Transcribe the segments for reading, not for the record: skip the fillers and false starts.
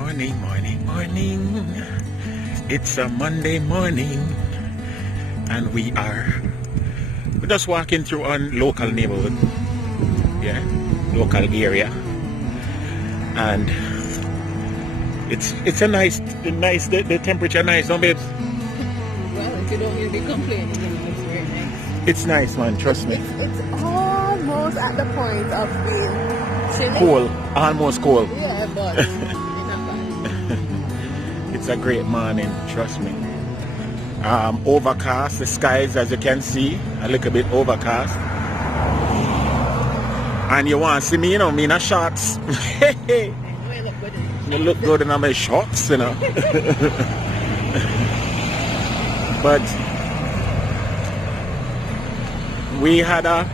Morning, morning, morning. It's a Monday morning and we're just walking through on local neighborhood. Yeah, local area. And it's a nice, the temperature nice, don't babes? Well, if you don't really complain, then it's very nice. It's nice, man, trust me. It's almost at the point of being chilly. Cool, almost cool. Yeah, but it's not bad. It's a great morning, trust me. Overcast, the skies, as you can see, a little bit overcast. And you want to see me, you know, me in a shorts. You look good in my shorts, you know. But we had a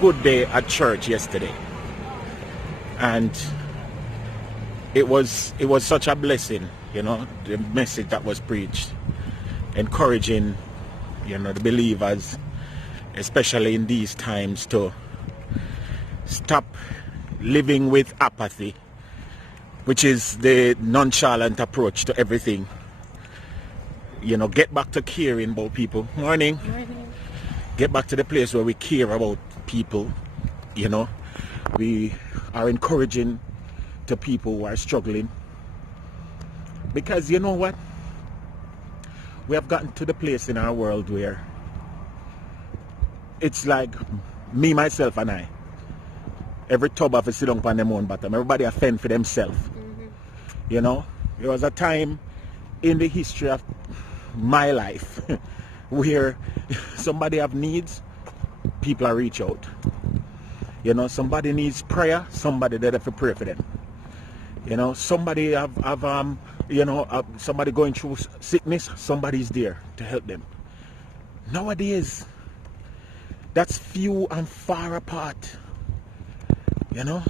good day at church yesterday, and it was such a blessing, you know, the message that was preached, encouraging, you know, the believers, especially in these times, to stop living with apathy, which is the nonchalant approach to everything. You know, get back to caring about people. Morning. Morning. Get back to the place where we care about people. You know, we are encouraging to people who are struggling, because you know what, we have gotten to the place in our world where it's like me, myself and I, every tub have to sit down on them own bottom. Everybody a fend for themselves. You know, there was a time in the history of my life where somebody have needs, people are reach out. You know, somebody needs prayer, somebody there to pray for them. You know, somebody somebody going through sickness, somebody's there to help them. Nowadays, that's few and far apart. You know,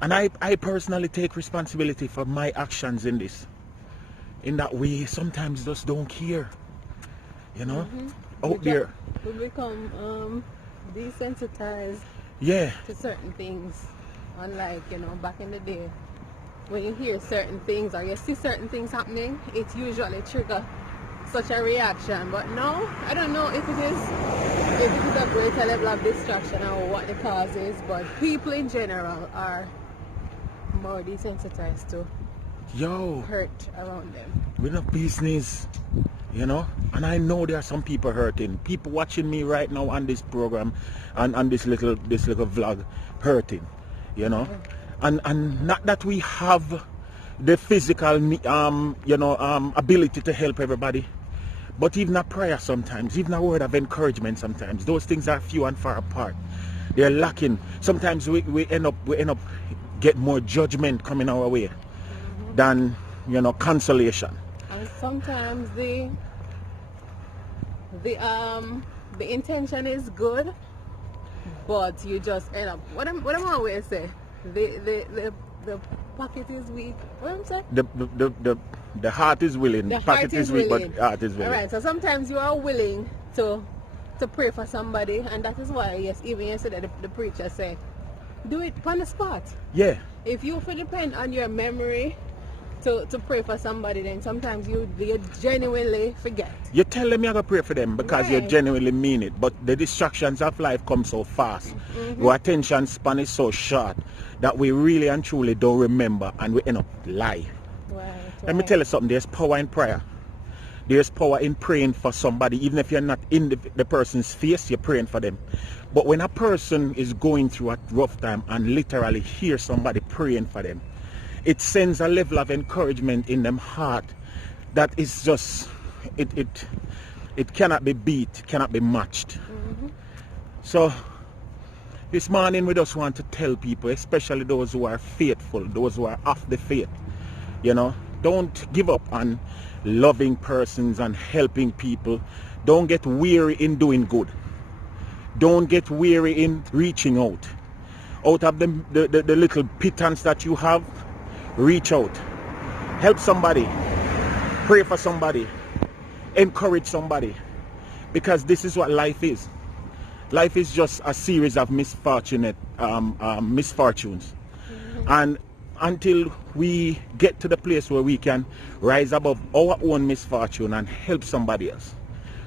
and I personally take responsibility for my actions in this. In that we sometimes just don't care. You know, out there. We become desensitized. Yeah. To certain things. Unlike, you know, back in the day, when you hear certain things or you see certain things happening, it usually triggers such a reaction. But now, I don't know if it is a greater level of distraction or what the cause is, but people in general are more desensitized to hurt around them. We're not business, you know, and I know there are some people hurting. People watching me right now on this program and on this little vlog hurting. You know, and not that we have the physical ability to help everybody, but even a prayer sometimes, even a word of encouragement sometimes, those things are few and far apart. They're lacking. Sometimes we end up get more judgment coming our way than, you know, consolation. And sometimes the intention is good, but you just end up, what I'm always say, the pocket is weak. What I'm saying? The heart is willing. The pocket is weak, but the heart is willing. Alright, so sometimes you are willing to pray for somebody, and that is why, yes, even yesterday the preacher said, do it on the spot. Yeah. If you depend on your memory to pray for somebody, then sometimes you genuinely forget. You tell them you're going to pray for them because you genuinely mean it, but the distractions of life come so fast. Your attention span is so short that we really and truly don't remember, and we end up lying. Let me tell you something, there's power in prayer. There's power in praying for somebody. Even if you're not in the person's face, you're praying for them. But when a person is going through a rough time and literally hear somebody praying for them, it sends a level of encouragement in them heart that is just, it cannot be beat, cannot be matched. So this morning we just want to tell people, especially those who are faithful, those who are of the faith, you know, don't give up on loving persons and helping people. Don't get weary in doing good. Don't get weary in reaching out. Out of the little pittance that you have, reach out, help somebody, pray for somebody, encourage somebody, because this is what life is. Life is just a series of misfortunes, and until we get to the place where we can rise above our own misfortune and help somebody else,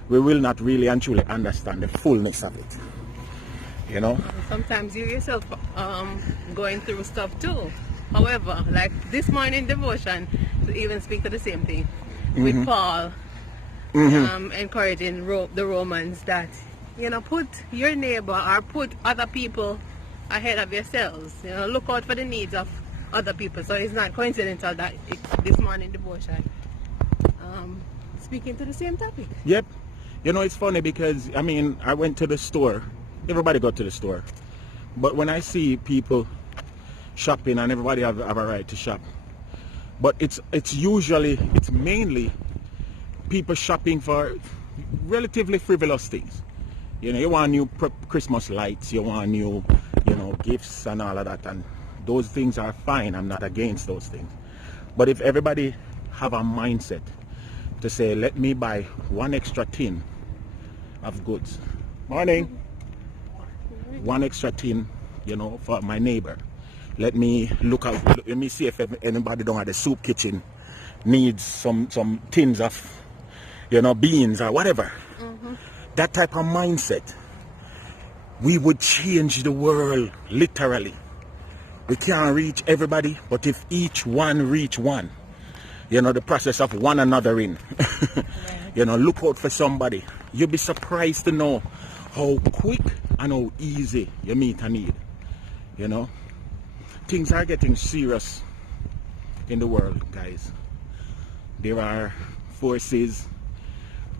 we will not really and truly understand the fullness of it. You know? Sometimes you yourself going through stuff too. However, like this morning devotion, to even speak to the same thing with Paul, encouraging the Romans that, you know, put your neighbor or put other people ahead of yourselves. You know, look out for the needs of other people. So it's not coincidental that this morning devotion speaking to the same topic. Yep. You know, it's funny because, I mean, I went to the store. Everybody got to the store. But when I see people shopping, and everybody have a right to shop, but it's mainly people shopping for relatively frivolous things. You know, you want new Christmas lights, you want new, you know, gifts and all of that, and those things are fine. I'm not against those things. But if everybody have a mindset to say, let me buy one extra tin of goods. Morning. One extra tin, you know, for my neighbor. Let me look out, let me see if anybody down at the soup kitchen needs some tins of, you know, beans or whatever. That type of mindset, we would change the world, literally. We can't reach everybody, but if each one reach one, you know, the process of one another in, you know, look out for somebody. You'll be surprised to know how quick and how easy you meet a need. You know, things are getting serious in the world, guys. There are forces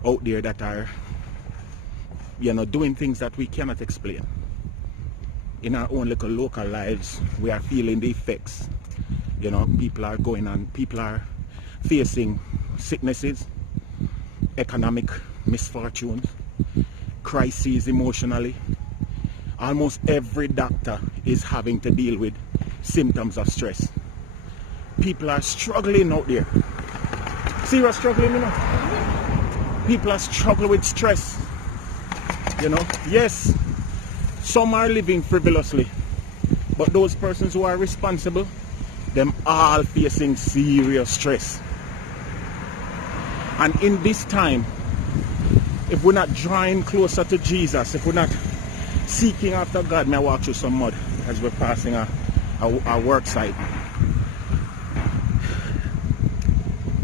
out there that are, you know, doing things that we cannot explain. In our own little local lives, we are feeling the effects. You know, people are facing sicknesses, economic misfortunes, crises emotionally. Almost every doctor is having to deal with symptoms of stress. People are struggling out there. Serious struggling, you know. People are struggling with stress. You know, yes, some are living frivolously, but those persons who are responsible, them all facing serious stress. And in this time, if we're not drawing closer to Jesus, if we're not seeking after God, may I walk through some mud as we're passing our work site.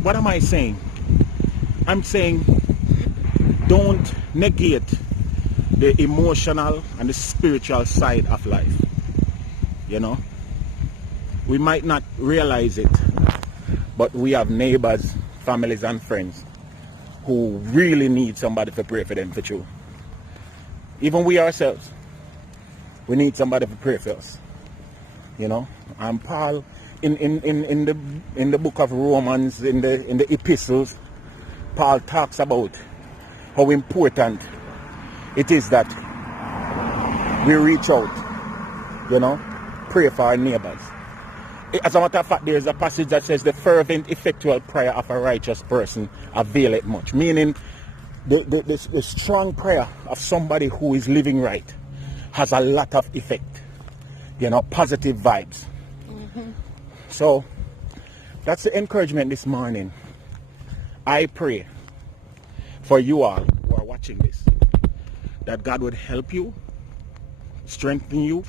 What am I saying? I'm saying don't negate the emotional and the spiritual side of life. You know, we might not realize it, but we have neighbors, families and friends who really need somebody to pray for them for true. Even we ourselves, we need somebody to pray for us. You know, and Paul in the book of Romans, in the epistles, Paul talks about how important it is that we reach out, you know, pray for our neighbors. As a matter of fact, there's a passage that says the fervent, effectual prayer of a righteous person availeth much. Meaning, the strong prayer of somebody who is living right has a lot of effect. You know, positive vibes. So, that's the encouragement this morning. I pray for you all who are watching this, that God would help you, strengthen you,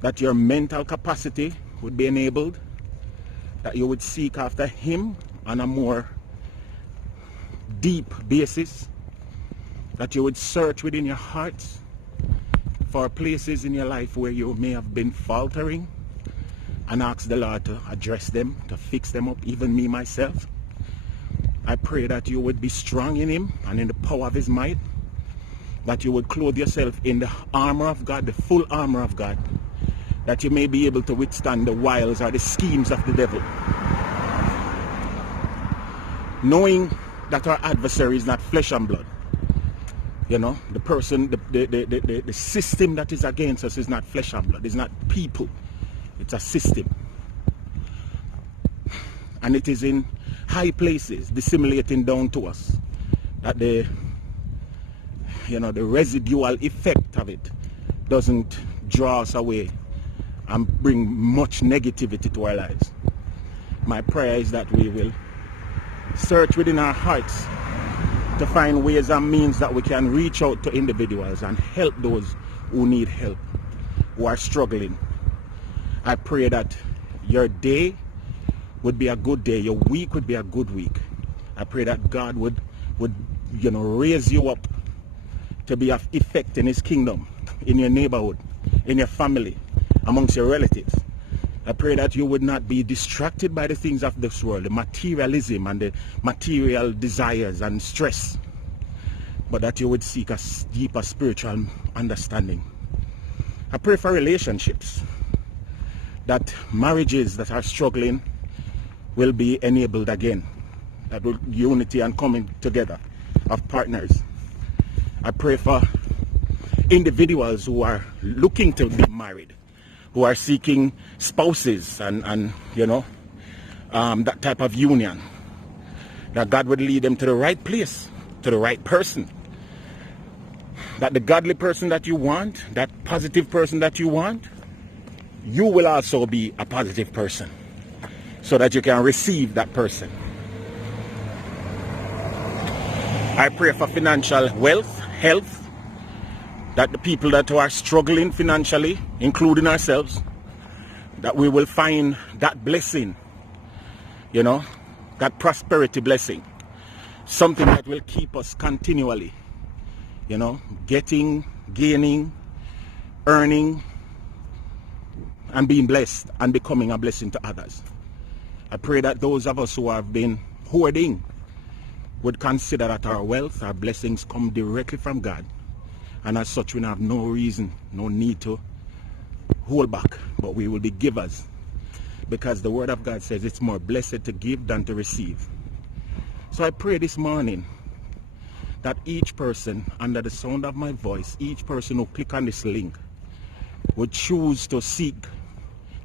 that your mental capacity would be enabled, that you would seek after Him on a more deep basis, that you would search within your hearts for places in your life where you may have been faltering, and ask the Lord to address them, to fix them up, even me myself. I pray that you would be strong in Him and in the power of His might, that you would clothe yourself in the armor of God, the full armor of God, that you may be able to withstand the wiles or the schemes of the devil. Knowing that our adversary is not flesh and blood. You know, the person, the system that is against us is not flesh and blood. It's not people. It's a system. And it is in high places, dissimulating down to us, that the residual effect of it doesn't draw us away and bring much negativity to our lives. My prayer is that we will search within our hearts to find ways and means that we can reach out to individuals and help those who need help, who are struggling. I pray that your day would be a good day, your week would be a good week. I pray that God would raise you up to be of effect in his kingdom, in your neighborhood, in your family, amongst your relatives. I pray that you would not be distracted by the things of this world, the materialism and the material desires and stress, but that you would seek a deeper spiritual understanding. I pray for relationships, that marriages that are struggling will be enabled again, that will unity and coming together of partners. I pray for individuals who are looking to be married, who are seeking spouses and that type of union, that God would lead them to the right place, to the right person, that the godly person that you want, that positive person that you want, you will also be a positive person so that you can receive that person. I pray for financial wealth, health, that the people that are struggling financially, including ourselves, that we will find that blessing, that prosperity blessing, something that will keep us continually, getting, gaining, earning, and being blessed and becoming a blessing to others. I pray that those of us who have been hoarding would consider that our wealth, our blessings come directly from God. And as such, we have no reason, no need to hold back, but we will be givers. Because the word of God says it's more blessed to give than to receive. So I pray this morning that each person under the sound of my voice, each person who click on this link, would choose to seek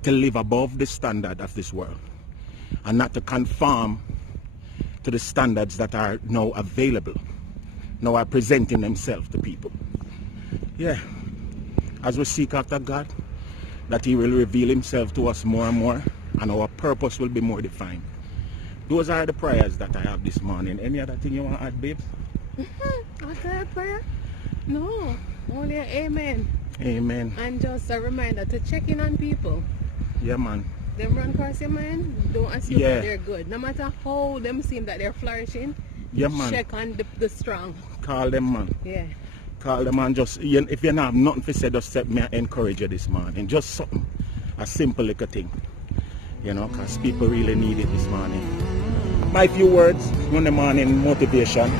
to live above the standard of this world and not to conform to the standards that are now available, now are presenting themselves to people. Yeah, as we seek after God, that he will reveal himself to us more and more, and our purpose will be more defined. Those are the prayers that I have this morning. Any other thing you want to add, babes? After a prayer? No, only an amen. Amen. And just a reminder to check in on people. Yeah, man. Them run across your mind, don't assume that they're good. No matter how them seem that they're flourishing, yeah, man. Check on the strong. Call them, man. Yeah. Call them and just, if you don't have nothing to say, just set me and encourage you this morning. Just something, a simple little thing, because people really need it this morning. My few words on the morning motivation.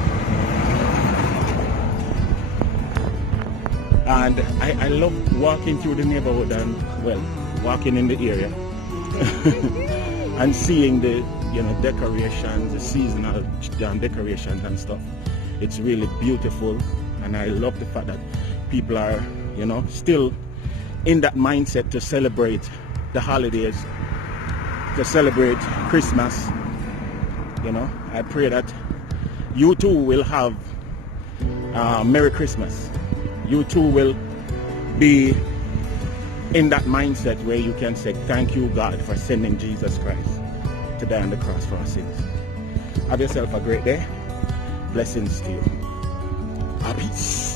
And I love walking through the neighborhood and, walking in the area and seeing the, decorations, the seasonal decorations and stuff. It's really beautiful. And I love the fact that people are, still in that mindset to celebrate the holidays, to celebrate Christmas. I pray that you too will have Merry Christmas. You too will be in that mindset where you can say, thank you, God, for sending Jesus Christ to die on the cross for our sins. Have yourself a great day. Blessings to you. Peace.